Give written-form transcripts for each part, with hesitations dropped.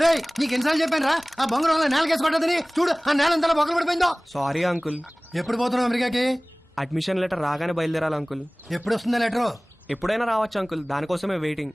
రే నీకు ఎన్నిసార్లు చెప్పాను రా ఆ బొంగరంలో నేలకేసి కొట్టదని. చూడు ఆ నేల ఎంతలా బొక్కలు పడిపోయిందో. Sorry uncle. ఎప్పుడు పోతున్నావు అమెరికాకి? అడ్మిషన్ లెటర్ రాగానే బయలుదేరాలి అంకుల్. ఎప్పుడు వస్తుందా లెటరు? ఎప్పుడైనా రావచ్చు అంకుల్, దానికోసమే వెయిటింగ్.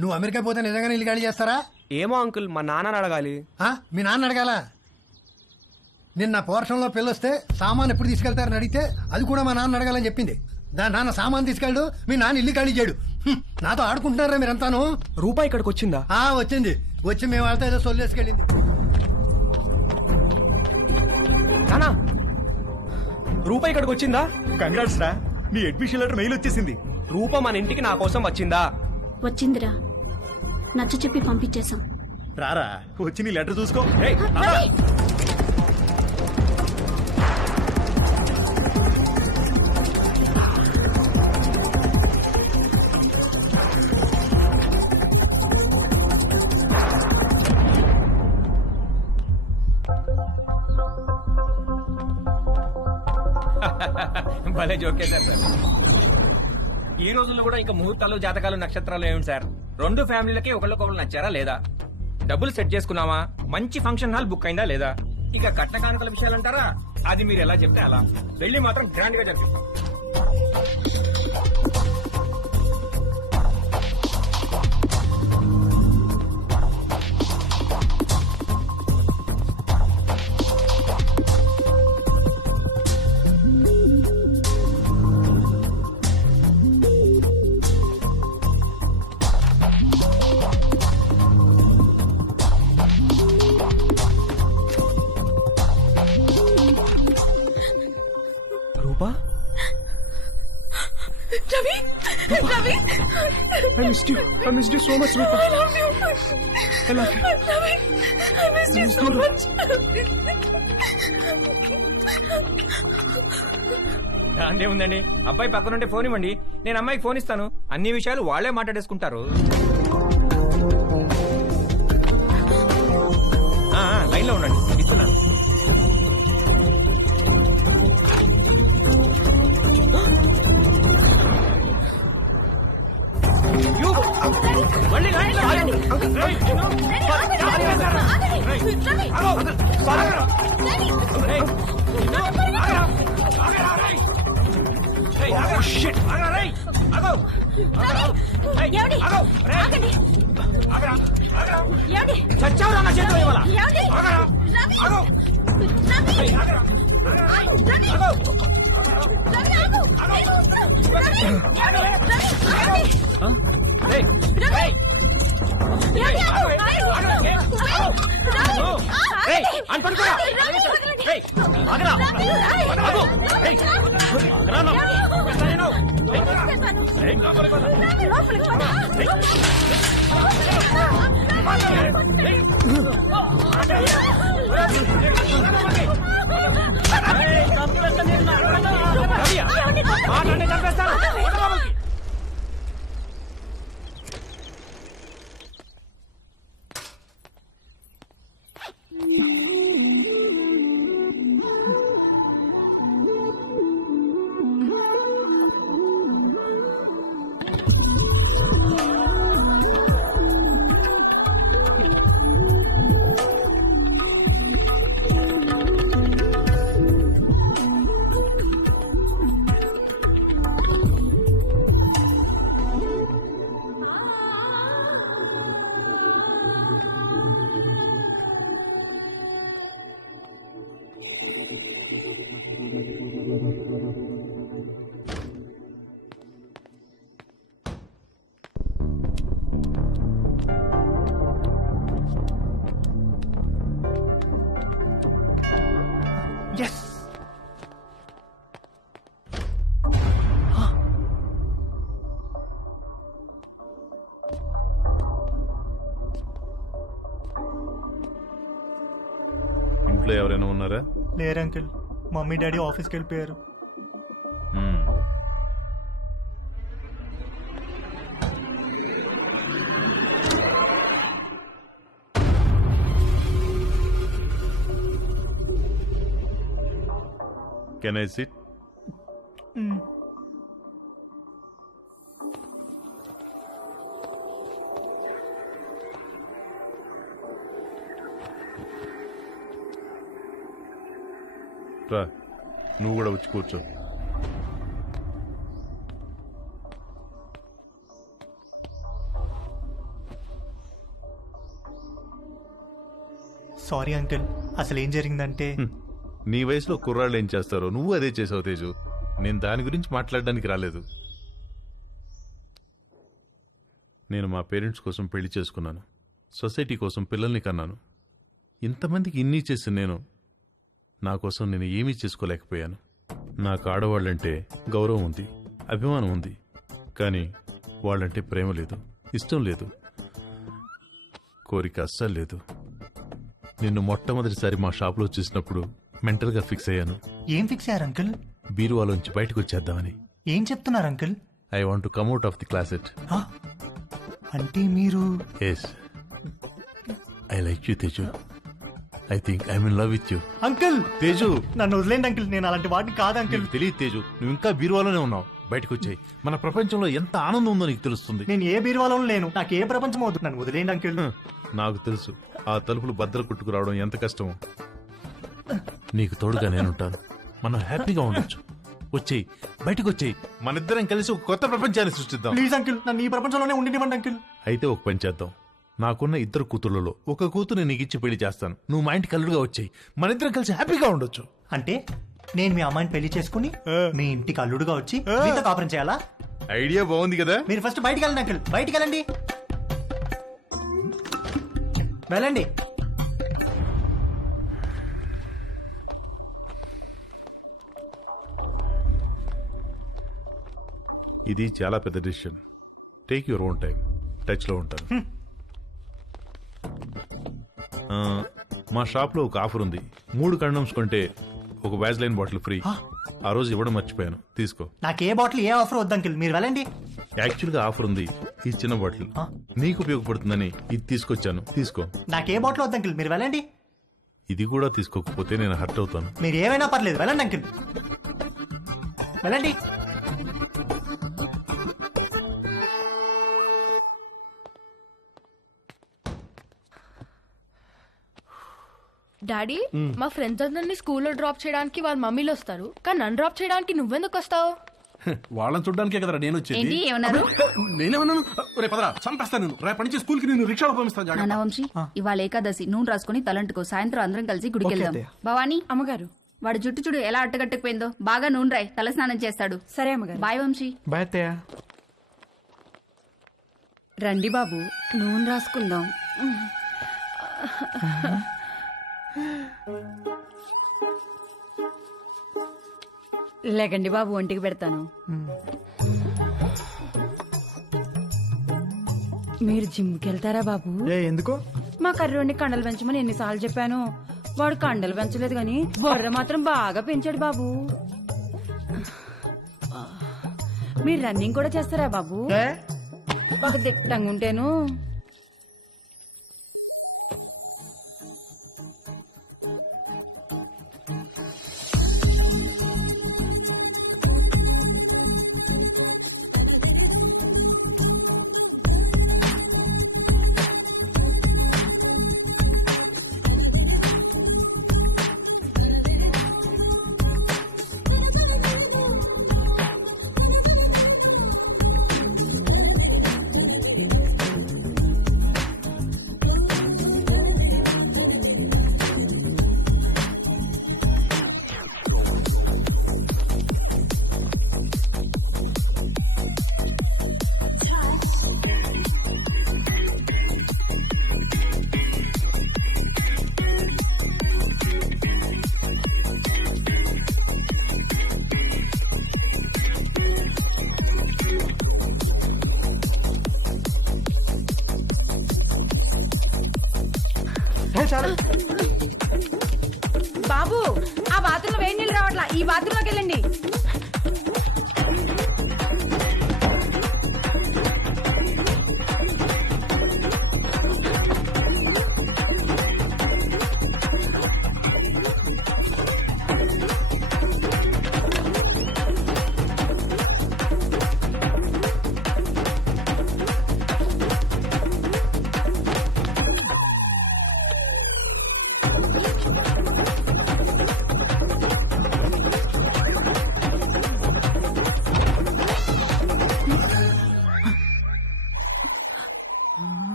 నువ్వు అమెరికా పోతే నిజంగానే ఇల్లు ఖాళీ చేస్తారా? ఏమో అంకుల్, మా నాన్నని అడగాలి. మీ నాన్న అడగాల? నిన్న పోర్షంలో పిల్లొస్తే సామాన్ ఎప్పుడు తీసుకెళ్తారని అడిగితే అది కూడా మా నాన్న అడగాలని చెప్పింది. దాని నాన్న సామాన్ తీసుకెళ్ళడు, మీ నాన్న ఇల్లు ఖాళీ చేయడు. నాతో ఆడుకుంటున్నారా మీరంతాను? రూపాయి ఇక్కడికి వచ్చిందా? వచ్చింది. వచ్చి మేము వాళ్ళతో ఏదో సొల్లేసుకెళ్ళింది. నానా రూపాయి ఇక్కడికి వచ్చిందా? కంగ్రాట్స్ రా, నీ అడ్మిషన్ లెటర్ మెయిల్ వచ్చేసింది. రూప మన ఇంటికి నా కోసం వచ్చిందా? వచ్చిందిరా, నచ్చ చెప్పి పంపించేశాం. రారా వచ్చి నీ లెటర్ చూసుకో. భలే జోకేశారు సార్. ఈ రోజుల్లో కూడా ఇంకా ముహూర్తాలు, జాతకాలు, నక్షత్రాలు ఏమిటి సార్? రెండు ఫ్యామిలీలకి ఒకళ్ళకొకళ్ళు నచ్చారా లేదా? డబ్బులు సెట్ చేసుకున్నావా? మంచి ఫంక్షన్ హాల్ బుక్ అయిందా లేదా? ఇక కట్న కానుకల విషయాలు అంటారా? అది మీరు ఎలా చెప్తే అలా. పెళ్లి మాత్రం గ్రాండ్ గా జరిపిస్తాం. రూపా, Ravi, Ravi, I missed you so much, Rupa. I love you. I love you. Ravi, I missed you so much. దాందే ఉందండి, అబ్బాయి పక్కనుంటే ఫోన్ ఇవ్వండి, నేను అమ్మాయికి ఫోన్ ఇస్తాను. అన్ని విషయాలు వాళ్లే మాట్లాడేసుకుంటారు. లైన్ లో ఉండండి, ఇస్తున్నాను. మళ్ళీ లైన్ లో ఆగండి. చచ్చావురా నా చేతిలో ఇవ్వాలా? ఇంట్లో ఎవరైనా ఉన్నారా? లేరు అంకుల్, మమ్మీ డాడీ ఆఫీస్కి వెళ్ళిపోయారు. Can I sit? రా నువ్వు కూడా వచ్చి కూర్చో. సారీ అంకుల్, అసలు ఏం జరిగిందంటే నీ వయసులో కుర్రాళ్ళు ఏం చేస్తారో నువ్వు అదే చేసావు తేజు. నేను దాని గురించి మాట్లాడడానికి రాలేదు. నేను మా పేరెంట్స్ కోసం పెళ్లి చేసుకున్నాను, సొసైటీ కోసం పిల్లల్ని కన్నాను. ఇంతమందికి ఇన్ని చేసి నేను నా కోసం నేను ఏమీ చేసుకోలేకపోయాను. నాకు ఆడవాళ్ళంటే గౌరవం ఉంది, అభిమానం ఉంది, కానీ వాళ్ళంటే ప్రేమ లేదు, ఇష్టం లేదు, కోరిక అస్సలు లేదు. నిన్ను మొట్టమొదటిసారి మా షాప్లో చూసినప్పుడు మెంటల్గా ఫిక్స్ అయ్యాను. ఏం ఫిక్స్ అయ్యారు అంకుల్? బీరువాలోంచి బయటకు వచ్చేద్దామని. ఏం చెప్తున్నారు uncle? I want to come out of the closet. అంటే మీరు yes, I like you Teju. I think I'm in love with you. Uncle Teju నన్ను వదిలేండి అంకుల్, నేను అలాంటి వాడిని కాదు అంకుల్. నీకు తెలియదు తేజు, నువ్వు ఇంకా బీరువాలోనే ఉన్నావు. బయటకు వచ్చాయి, మన ప్రపంచంలో ఎంత ఆనందం ఉందో నీకు తెలుస్తుంది. నేను ఏ బీరువాలోనూ లేను, నాకు ఏ ప్రపంచం అవుతుంది, నన్ను వదిలేండి అంకుల్. నాకు తెలుసు ఆ తలుపులు బద్దలు కొట్టుకు రావడం ఎంత కష్టమో. నీకు తోడుగా నేనుంటాను, మనం హ్యాపీగా ఉండొచ్చు. వచ్చేయి, బయటకు వచ్చేయి, మనిద్దరం కలిసి ఒక కొత్త ప్రపంచాన్ని సృష్టిద్దాం. ప్లీజ్ అంకుల్, నన్ను ఈ ప్రపంచంలోనే ఉండినివ్వండి అంకుల్. అయితే ఒక పని చేద్దాం, నాకున్న 2 కూతుర్లలో ఒక కూతురు నీకు ఇచ్చి పెళ్లి చేస్తాను. నువ్వు మా ఇంటికి అల్లుడుగా వచ్చేయి, మనిద్దరం కలిసి హ్యాపీగా ఉండొచ్చు. అంటే నేను మీ అమ్మాయిని పెళ్లి చేసుకుని మీ ఇంటికి అల్లుడుగా వచ్చి మీతో కాపురం చేయాలా? ఐడియా బాగుంది కదా. మీరు ఫస్ట్ బయటికి వెళ్ళండి అంకుల్, బయటికి వెళ్ళండి, వెళ్ళండి. ఇది చాలా పెద్ద decision. Take your own time. Touch లో ఉంటాను. మా షాప్ లో ఒక ఆఫర్ ఉంది. 3 కండమ్స్ కొంటే ఒక వ్యాజ్లైన్ బాటిల్ ఫ్రీ. ఆ రోజు ఇవ్వడం మర్చిపోయాను, తీసుకో. నాకు ఏ బాటిల్ ఏ ఆఫర్ వద్దు అంకుల్, మీరు వెళ్ళండి. యాక్చువల్ గా ఆఫర్ ఉంది, ఈ చిన్న బాటిల్ నీకు ఉపయోగపడుతుందని ఇది తీసుకొచ్చాను, తీసుకో. నాకు ఏ బాటిల్ వద్దు అంకుల్, మీరు వెళ్ళండి. ఇది కూడా తీసుకోకపోతే నేను హర్ట్ అవుతాను. మీరు ఏమైనా పర్లేదు, వెళ్ళండి అంకుల్, వెళ్ళండి. డాడీ మా ఫ్రెండ్స్ అందరినీ స్కూల్లో డ్రాప్ చేయడానికి వాళ్ళ మమ్మీలు వస్తారు, కానీ నన్ను డ్రాప్ చేయడానికి నువ్వెందుకు వస్తావు? వాళ్ళని చూడడానికే కదరా నేను వచ్చేది. ఏంటి ఏమన్నారు? నేనేమన్నాను? రేపు పదరా చంపేస్తాను నేను. రేపటి నుంచి స్కూల్ కి నేను రిక్షాలో పంపిస్తాను. జాగ్రత్త. నాన్న వంశీ, ఇవాళ ఏకాదశి, నూనె రాసుకుని తలంటుకో. సాయంత్రం అందరం కలిసి గుడికి వెళ్దాం. భవానీ అమ్మగారు, వాడు జుట్టు చూడు ఎలా అట్టగట్టుకుపోయిందో. బాగా నూనె రాయి, తల స్నానం చేస్తాడు. సరే అమ్మగారు. బాయ్ వంశీ. బాయ్ అత్తయ్య. రండి బాబు, నూనె రాసుకుందాం. లేకండి బాబు, ఒంటికి పెడతాను. మీరు జిమ్కి వెళ్తారా బాబు? ఎందుకు? మా కర్రోడిని కండలు పెంచమని ఎన్నిసార్లు చెప్పాను. వాడు కండలు పెంచలేదు గాని బొర్ర మాత్రం బాగా పెంచాడు బాబు. మీరు రన్నింగ్ కూడా చేస్తారా బాబు? ఒక దిట్టంగా ఉంటేను. బాబు, ఆ బాత్రూంలో వేడి నీళ్ళు రావట్లా, ఈ బాత్రూంలోకి వెళ్ళండి.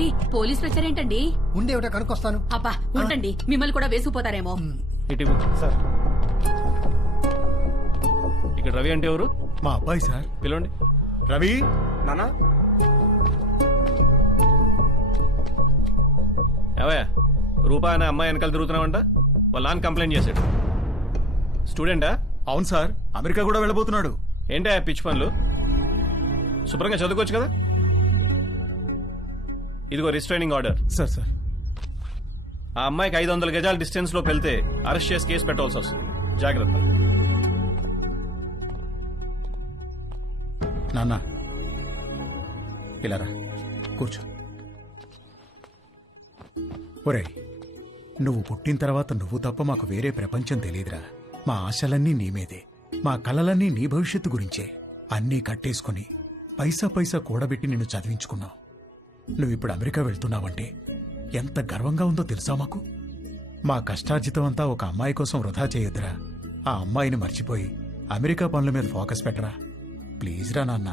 ఏమండి పోలీసులు వచ్చారేంటండి? ఉండే ఒకటే కనుక్కొస్తాను. అబ్బా ఉండండి, మిమ్మల్ని కూడా వేసుకుపోతారేమో. ఇటు సార్. ఇక్కడ రవి అంటే ఎవరు? మా అబ్బాయి సార్. పిలవండి. రవి నానా ఏవయ్యా, రూపా అనే అమ్మాయి వెనకాల తిరుగుతున్నావంట. వాళ్ళ నాన్న కంప్లైంట్ చేశాడు. స్టూడెంటా? అవును సార్, అమెరికా కూడా వెళ్ళబోతున్నాడు. ఏంటా పిచ్చి పనులు? శుభ్రంగా చదువుకోవచ్చు కదా. ఇదిగో రిస్ట్రైనింగ్ ఆర్డర్. సార్ సార్ ఆ అమ్మాయికి 500 గజాల డిస్టెన్స్ లో వెళ్తే అరెస్ట్ చేసి కేసు పెట్టాల్సి వస్తుంది. జాగ్రత్త. నాన్న ఇలా రా, కూర్చో. ఒరేయ్, నువ్వు పుట్టిన తర్వాత నువ్వు తప్ప మాకు వేరే ప్రపంచం తెలియదురా. మా ఆశలన్నీ నీ మీదే, మా కలలన్నీ నీ భవిష్యత్తు గురించే. అన్నీ కట్టేసుకుని పైసా పైసా కూడబెట్టి నిన్ను చదివించుకున్నావు. నువ్విప్పుడు అమెరికా వెళ్తున్నావంటే ఎంత గర్వంగా ఉందో తెలుసా మాకు. మా కష్టార్జితం అంతా ఒక అమ్మాయి కోసం వృధా చేయొద్దురా. ఆ అమ్మాయిని మర్చిపోయి అమెరికా పనుల మీద ఫోకస్ పెట్టరా. ప్లీజ్ రా నాన్న.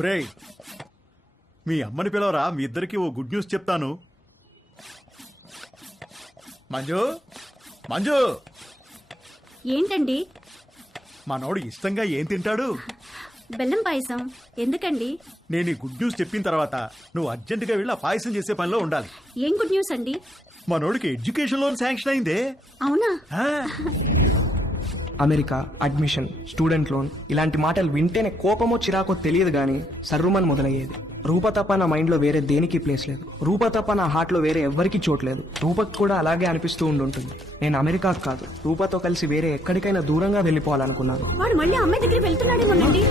ఒరేయ్, మీ అమ్మని పిలవరా, మీ ఇద్దరికి ఓ గుడ్ న్యూస్ చెప్తాను. మంజు, మంజు, ఏంటండి? మనోడు ఇష్టంగా ఏం తింటాడు? బెల్లం పాయసం. ఎందుకండి? నేను ఈ గుడ్ న్యూస్ చెప్పిన తర్వాత నువ్వు అర్జెంటుగా వెళ్ళి ఆ పాయసం చేసే పనిలో ఉండాలి. ఏం గుడ్ న్యూస్ అండి? మనోడికి ఎడ్యుకేషన్ లోన్ శాంక్షన్ అయిందే. అవునా? ఆ, అమెరికా, అడ్మిషన్, స్టూడెంట్ లోన్ ఇలాంటి మాటలు వింటేనే కోపమో చిరాకో తెలియదు గానీ సర్రుమని మొదలయ్యేది. రూప తప్ప నా మైండ్ లో వేరే దేనికి ప్లేస్ లేదు. రూప తప్ప నా హార్ట్ లో వేరే ఎవ్వరికి చోట్లేదు. రూపకు కూడా అలాగే అనిపిస్తూ ఉండుంటుంది. నేను అమెరికా కాదు, రూపతో కలిసి వేరే ఎక్కడికైనా దూరంగా వెళ్ళిపోవాలనుకున్నాను. వాడు మళ్ళీ అమ్మాయి దగ్గరికి వెళ్తున్నాడేమోనండి.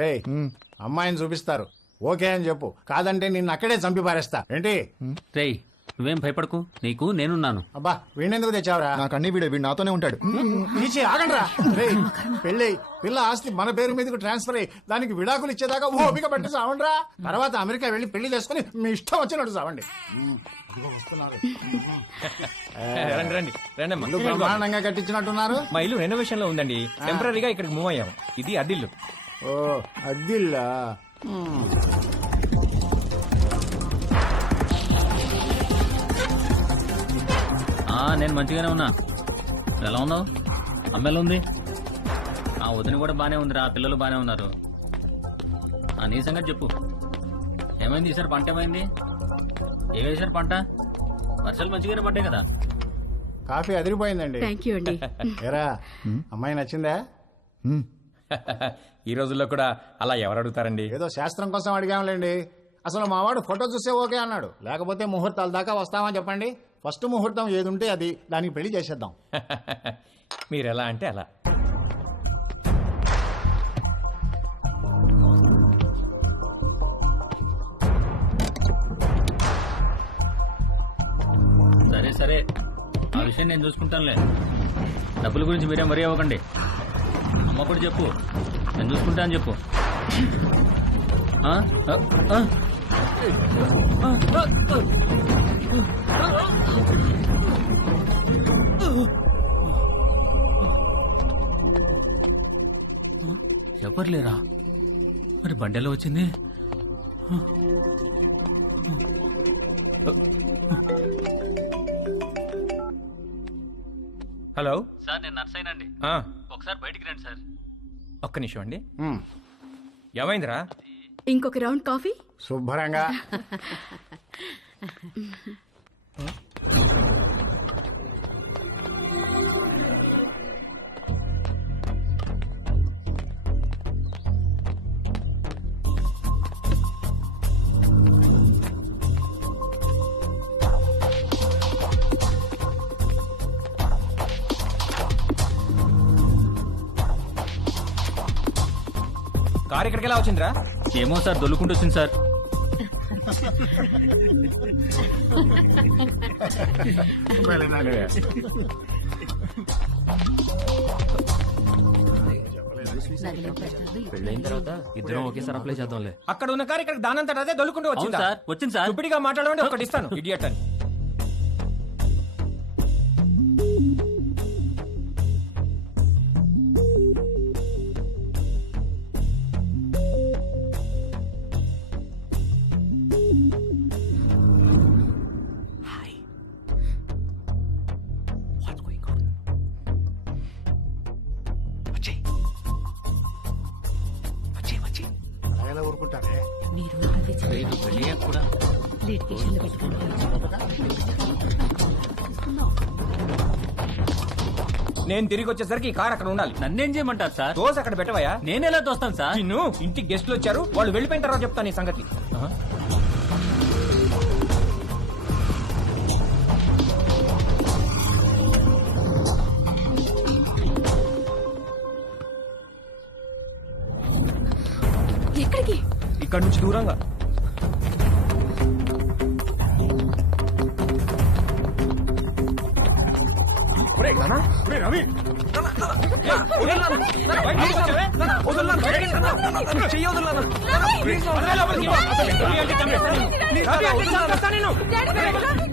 రే, అమ్మాయిని చూపిస్తారు, ఓకే అని చెప్పు. కాదంటే నిన్ను అక్కడే చంపి పారేస్తా. ఏంటి? రేయ్, నువ్వేం భయపడకు, నీకు నేనున్నాను. అబ్బా, వీణెందుకు తెచ్చావురా? నాకు అన్ని వీడు నాతోనే ఉంటాడు. ఆగండ్రా. రే, పెళ్ళి పిల్ల ఆస్తి మన పేరు మీదకి ట్రాన్స్ఫర్ అయ్యి దానికి విడాకులు ఇచ్చేదాకా ఓపిక పట్టి సావండ్రా. తర్వాత అమెరికా వెళ్ళి పెళ్లి చేసుకుని మీ ఇష్టం వచ్చినట్టు సావండి. రండి రండి రండి అమ్మా. ఇల్లు బ్రహ్మాండంగా కట్టించినట్టున్నారు. మా ఇల్లు రెనోవేషన్ లో ఉందండి. టెంపరీగా ఇక్కడికి మూవ్ అయ్యాము. ఇది అద్దిల్లు. ఓ, అద్దిల్లా? నేను మంచిగానే ఉన్నా. ఎలా ఉన్నావు? అమ్మాయిలు ఉంది. ఆ వదిన కూడా బానే ఉందిరా, పిల్లలు బానే ఉన్నారు. నీ సంగతి చెప్పు. ఏమైంది ఈసారి? పంట ఏమైంది? ఏ వేసారు పంట? వర్షాలు మంచిగానే పడ్డాయి కదా. కాఫీ అదిరిపోయిందండి. థ్యాంక్ యూ అండి. ఏరా, అమ్మాయి నచ్చిందా? ఈ రోజుల్లో కూడా అలా ఎవరు అడుగుతారండి? ఏదో శాస్త్రం కోసం అడిగాంలేండి. అసలు మావాడు ఫోటో చూస్తే ఓకే అన్నాడు. లేకపోతే ముహూర్తాల దాకా వస్తామని చెప్పండి. ఫస్ట్ ముహూర్తం ఏది ఉంటే అది, దానికి పెళ్లి చేసేద్దాం. మీరు ఎలా అంటే అలా. సరే సరే, ఆ విషయం నేను చూసుకుంటానులే. డబ్బుల గురించి మీరేం మరీ అవ్వకండి. అమ్మ కూడా చెప్పు, నేను చూసుకుంటా అని చెప్పు. ఎవరు లేరా? మరి బండెలో వచ్చింది. హలో సార్, నేను నర్సైనండి. ఒకసారి బయటికి రండి సార్. ఒక్క నిమిషం అండి. ఏమైందిరా? ఇంకొక రౌండ్ కాఫీ. శుభ్రంగా. కారు ఇక్కడికి ఎలా వచ్చిందిరా? ఏమో సార్, దొల్లుకుంటూ వచ్చింది సార్. పెళ్ళైన తర్వాత ఇద్దరం ఒకేసారి అప్లై చేద్దాంలే. అక్కడ ఉన్న కారు ఇక్కడ దానంతట అదే దొల్లుకుంటూ అవును వచ్చిందా? సార్, వచ్చింది సార్. ఇప్పటిగా మాట్లాడమంటే ఒకటి ఇస్తాను ఇడియట్ అని. ఎలా ఊరుకుంటారే? రేపు పెళ్ళయ్యాక కూడా నేను తిరిగి వచ్చేసరికి ఈ కార్ అక్కడ ఉండాలి. నన్నేం చేయమంటారు సార్? దోశ అక్కడ పెట్టవయా? నేను ఎలా తోస్తాను సార్? నిన్ను ఇంటికి గెస్టులు వచ్చారు, వాళ్ళు వెళ్ళిపోయిన తర్వాత చెప్తాను ఈ సంగతి. ఎక్కడికి? ఇక్కడ నుంచి దూరంగా. చెయ్యి వదలనా?